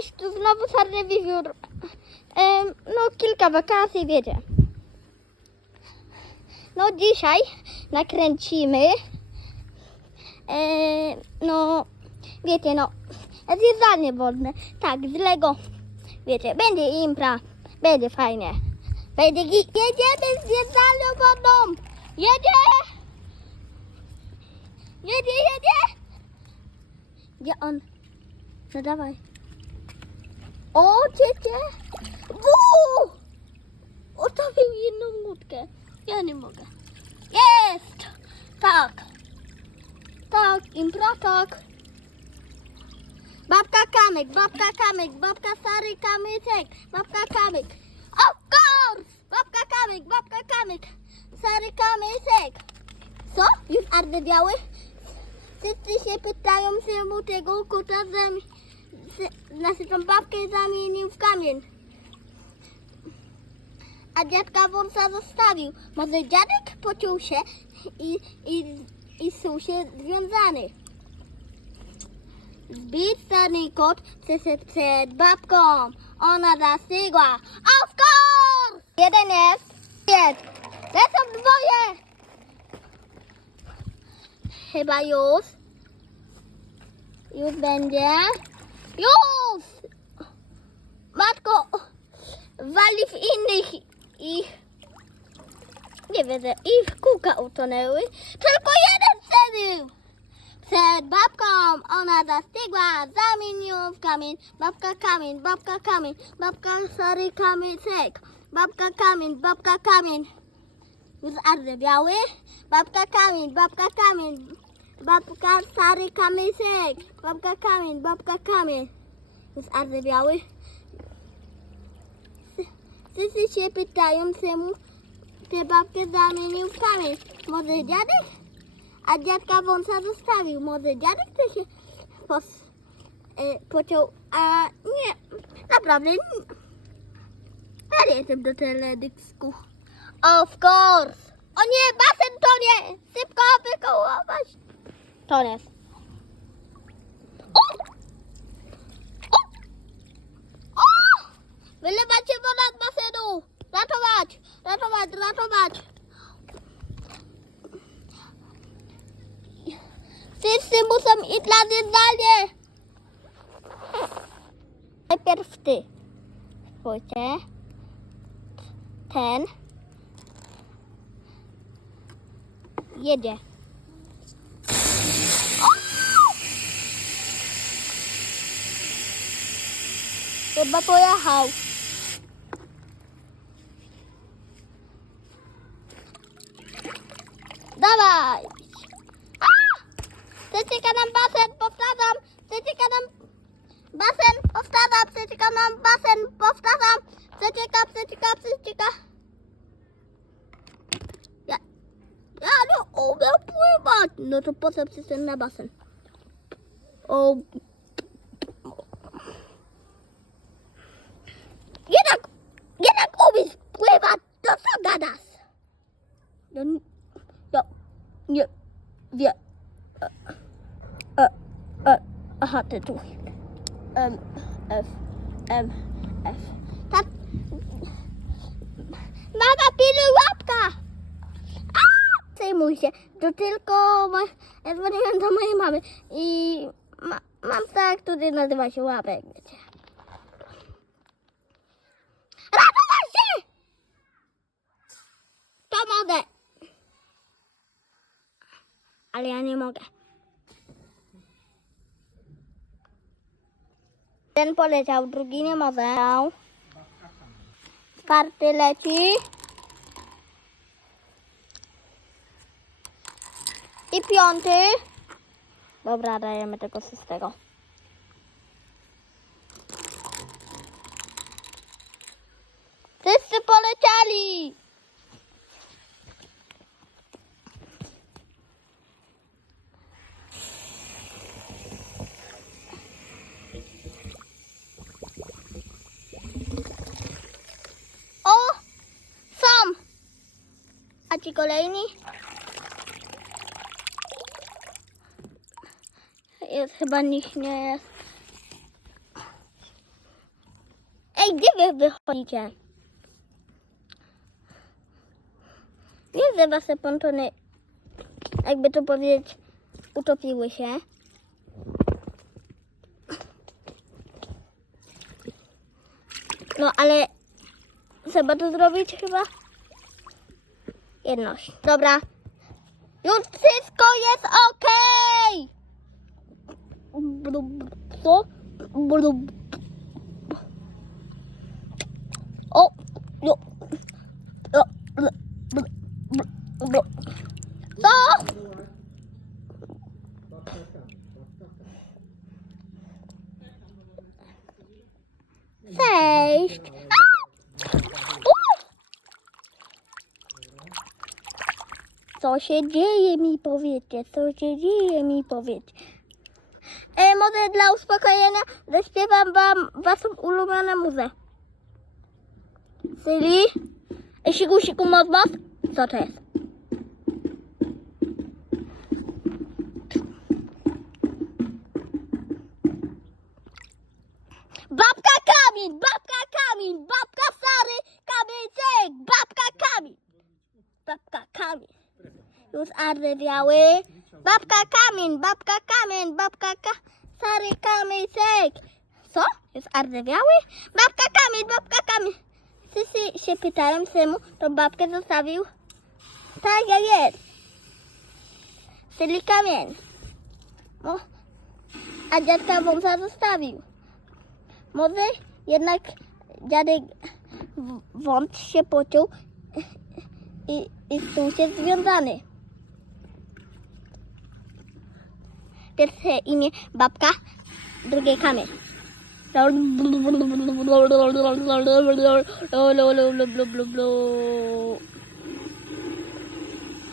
jeść, to znowu. Em, no, kilka wakacji, wiecie. No, dzisiaj nakręcimy. No, wiecie, no, zjeżdżalnie wodne. Tak, z Lego. Wiecie, będzie impra, będzie fajnie. Będzie gi- jedziemy z zjeżdżalnią wodną. Jedzie! Jedzie, jedzie! Gdzie on? No dawaj. O, ciecie! Wuu! Ostawił jedną łódkę. Ja nie mogę. Jest! Tak. Tak, impra tak. Babka kamyk, babka kamyk, babka stary kamyczek, babka kamyk. Of course! Babka kamyk, babka kamyk, stary kamyczek. Co? Już ardzewiały? Wszyscy się pytają, czemu tego kota zami... Znaczy tą babkę zamienił w kamień. A dziadka wąsa zostawił. Może dziadek pociął się i, i, i są się związany. Zbić stary kot przeszedł przed babką. Ona zastygła. Of course! Jeden jest. Jest. Lecą dwoje. Chyba już. Już będzie. Już! Matko, wali w innych i... Wiem, ich kółka utonęły. Tylko jeden przeżył! Przed babką ona zastygła, zamienił w kamień. Babka kamień, babka kamień, babka stary kamyczek. Babka kamień, babka kamień. Już ardzewiały? Babka kamień, babka kamień. Babka stary kamyczek. Babka kamień, babka kamień. Już ardzewiały? Wszyscy się pytają, czemu tę babkę zamienił kamień. Może dziadek? A dziadka wąsa zostawił. Może dziadek chce się pos, e, pociął, a nie, naprawdę nie. Ja nie jestem do teledysku. Of course. O nie, basen tonie! Szybko wykołować. Tonie. O! O! O! Wylewacie wodę z basenu! Ratować! Ratować! Ratować! Wszyscy muszą iść na zjeżdżalnię! Najpierw ty. Spójrzcie. Ten. Jedzie. Chyba pojechał. Dawaj! A! Zacieka nam basen, powtarzam! Zacieka nam basen, powtarzam! Zacieka nam basen, powtarzam! Zacieka, zacieka, zacieka! Ja, ja nie umiem pływać! No to po co przyszedłem na basen? O... Jednak, jednak umiesz pływać, to co gadasz? Ja, n- ja nie wiem. E, e, e, aha, ty tu. M, F, M, F. Tak. Mama, piluj łapka! A! Przejmuj się. To tylko ma, ja dzwoniłem do mojej mamy i ma, mam tak, który nazywa się łapek, wiecie. Ratować się! To mogę. Ale ja nie mogę. Ten poleciał, drugi nie może. Czwarty leci. I piąty. Dobra, dajemy tego szóstego. Wszyscy polecieli! O! Są! A ci kolejni? Jest chyba nikt nie jest. Ej, gdzie wy wychodzicie? Widzę wasze pontony, jakby to powiedzieć, utopiły się. No, ale trzeba to zrobić chyba. Jedność. Dobra. Już wszystko jest okej! Co? O! Jo. Co? Cześć! A! U! Co się dzieje mi powiecie? Co się dzieje mi powiecie? E, może dla uspokojenia zaśpiewam wam waszą ulubioną muzę. Czyli? Siku, siku, moc, moc? Co to jest? Babka kamień, babka kamień, babka stary, kamieńcek, babka kamień. Babka kamień. Już ardzewiały. Babka kamień, babka kamień, babka ka... Stary kamyczek. Co? Jest ardzewiały? Babka kamień, babka kamień. Wszyscy się pytają czemu to babkę zostawił. Tak jak jest. Czyli kamień. No. A dziadka wąsa zostawił. Może jednak dziadek wąt się pociął i, i tym się związany. Pierwsze imię babka, drugie kamień.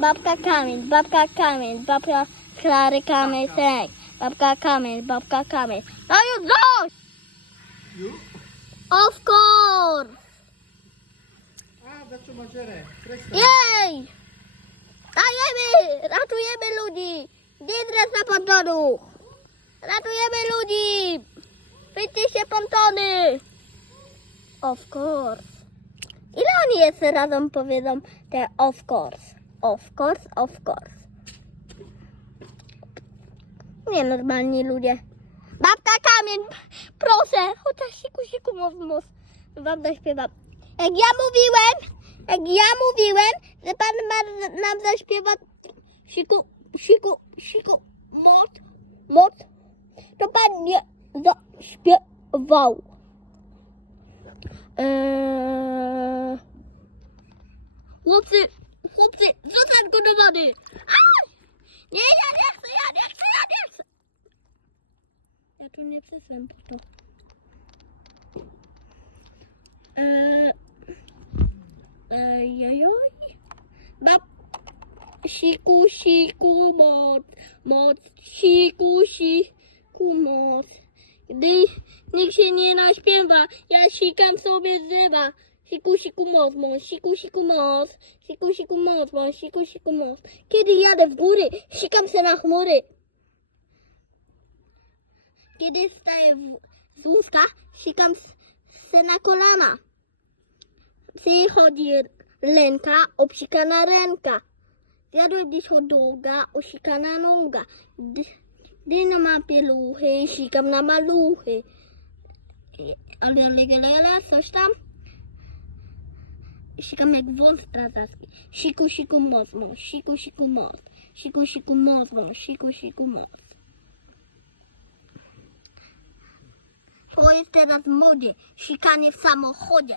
Babka kamień, babka kamień, babka Klary kamień, sęk. Babka kamień, babka kamień. No już dość! Of course! Jej! Dajemy! Ratujemy ludzi! Gdzie jest reszta pontonów? Ratujemy ludzi! Wyjdzie się pontony! Of course. Ile oni jeszcze razem powiedzą te of course? Of course, of course. Nie normalni ludzie. Babka kamień, proszę, chociaż siku, siku, mos. Wam zaśpiewam. Jak ja mówiłem, jak ja mówiłem, że pan ma nam zaśpiewać siku, siku, siku, moc, moc, to pan nie zaśpiewał. Eee... Chłopcy, chłopcy, zostań go do wody. Aj! Nie, ja nie chcę, ja nie chcę, ja nie chcę. Ja tu nie przyszłem po to. Eee... Ejejoj. Bab... Siku, siku, moc, moc, siku, siku, moc. Gdy nikt się nie naśpiewa, ja sikam sobie drzewa. Siku, siku, moc, moc, siku, siku, moc, siku, siku, moc, moc, siku, siku, moc. Kiedy jadę w góry, sikam się na chmury. Kiedy staję w, z łóżka, sikam się na kolana. Przychodzi ręka, obsikana ręka. Zjadłem dziś hot doga, osikana noga. Nie mam pieluchy, sikam na maluchy. Ale, ale, ale, ale, coś tam. Sikam jak wąs strażacki. Siku, siku, moc, moc, siku, siku, moc. Siku, siku, moc, moc, siku, siku, moc. To jest teraz w modzie. Sikanie w samochodzie.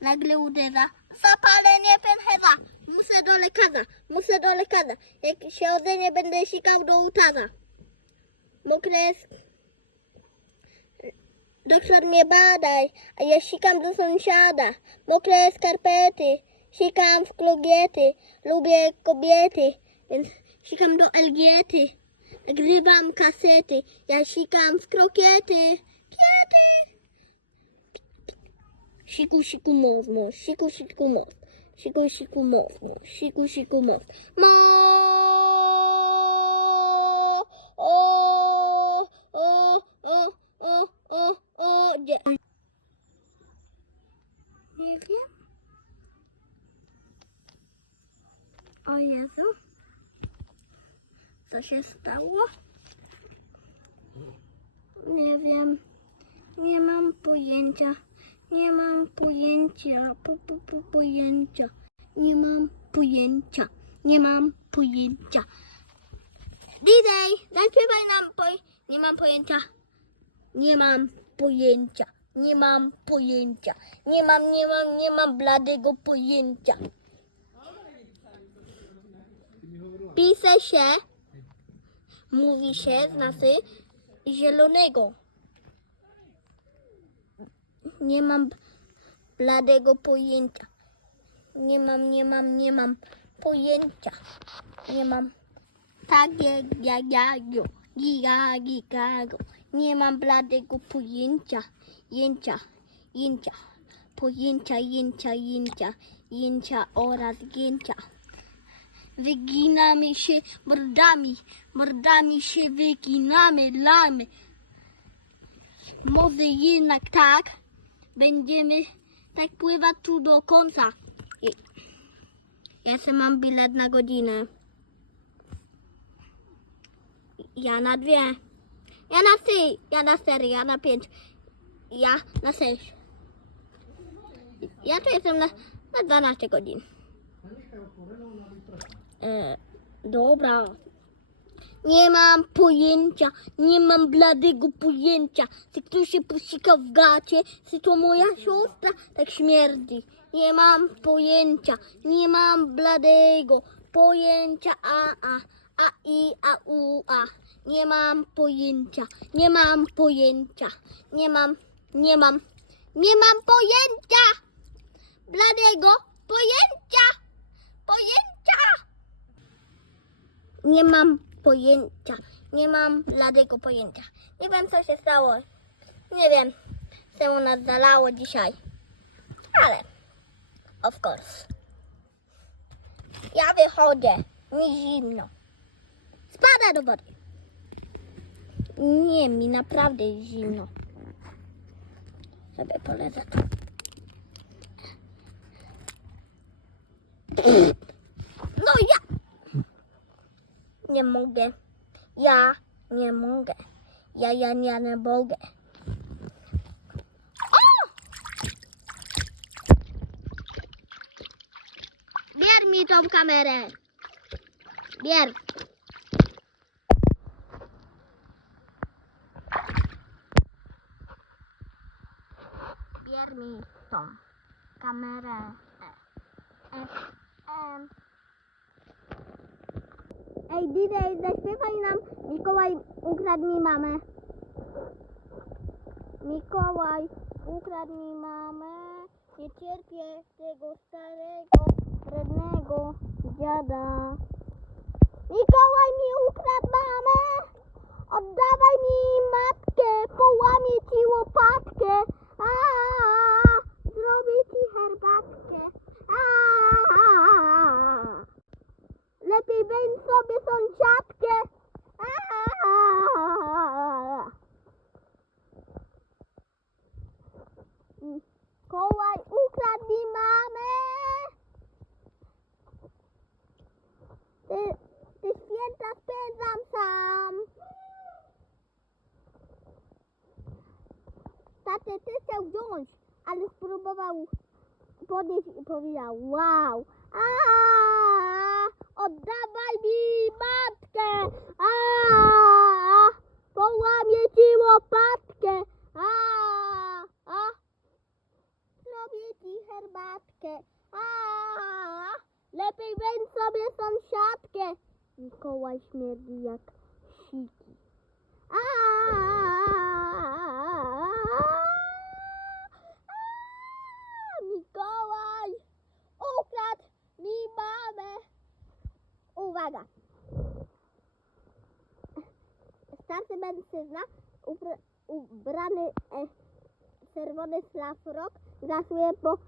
Nagle uderza. Zapalenie pęcherza. Muszę do lekarza. Muszę do lekarza. Jak się odenie, będę sikał do ołtarza. Mokre jest. Doktor mnie badaj, a ja sikam do sąsiada. Mokre skarpety. Sikam w klogiety. Lubię kobiety, więc sikam do Elgiety. Nagrywam kasety. Ja sikam w krokiety. Kiety. Siku, siku, moc, moc, siku, siku siku siku mo, siku siku mo, mo, o, o, o, o, o, o, gdzie? Nie wiem. O Jezu, co się stało? Pojęcia. Nie mam pojęcia. Nie mam pojęcia. DJ, zaśpiewaj nam poj... Nie mam pojęcia. Nie mam pojęcia. Nie mam pojęcia. Nie mam, nie mam, nie mam bladego pojęcia. Pisze się, mówi się, znaczy zielonego. Nie mam bladego pojęcia. Nie mam, nie mam, nie mam pojęcia. Nie mam. Tak jak ja, ja, jo. Giga, giga. Nie mam bladego pojęcia. Jęcia, jęcia. Pojęcia, jęcia, jęcia. Jęcia oraz gięcia. Wyginamy się mordami, mordami się wyginamy, lamy. Może jednak tak będziemy tak pływać tu do końca. Ja sobie mam bilet na godzinę. Ja na dwie. Ja na trzy, ja na cztery, ja na pięć. Ja na sześć. Ja tu jestem na, na 12 godzin. E, dobra. Nie mam pojęcia, nie mam bladego pojęcia. Czy ktoś się posika w gacie, czy to moja siostra tak śmierdzi. Nie mam pojęcia, nie mam bladego pojęcia. A, a, a, i, a, u, a. Nie mam pojęcia, nie mam pojęcia, nie mam, nie mam, nie mam pojęcia. Bladego pojęcia, pojęcia. Nie mam pojęcia. Nie mam bladego pojęcia. Nie wiem, co się stało. Nie wiem, czemu nas zalało dzisiaj. Ale, of course. Ja wychodzę. Mi zimno. Spada do wody. Nie, mi naprawdę jest zimno. Sobie polecę tu. No ja nie mogę. Ja nie mogę. Ja, ja, ja nie mogę. O! Bier mi tą kamerę. Bier. Bier mi tą kamerę e, em. Ej, DJ, zaśpiewaj nam Mikołaj ukradł mi mamę. Mikołaj ukradł mi mamę. Nie cierpię tego starego, wrednego dziada. Mikołaj mi ukradł mamę. Oddawaj mi matkę, połamię ci łopatkę. A, zrobię ci herbatkę. A, Lepiej weź sobie sąsiadkę. Kołaj ukradł mi mamę. Ty, ty święta spędzam sam. Tatę ty chciał wziąć, ale spróbował podnieść i powiedział wow. A, oddawaj mi matkę. A, połamię ci łopatkę. A, a, zrobię ci herbatkę. A, lepiej weź sobie sąsiadkę. Mikołaj śmierdzi jak siki. Mikołaj ukradł mi mamę. Uwaga. Starszy mężczyzna ubrany e, czerwony szlafrok grasuje po,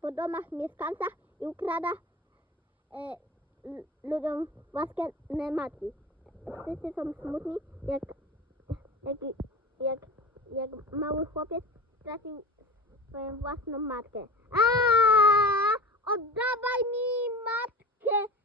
po domach mieszkańcach i ukrada e, ludziom własne matki. Wszyscy są smutni, jak, jak, jak, jak mały chłopiec stracił swoją własną matkę. A! Oddawaj mi matkę!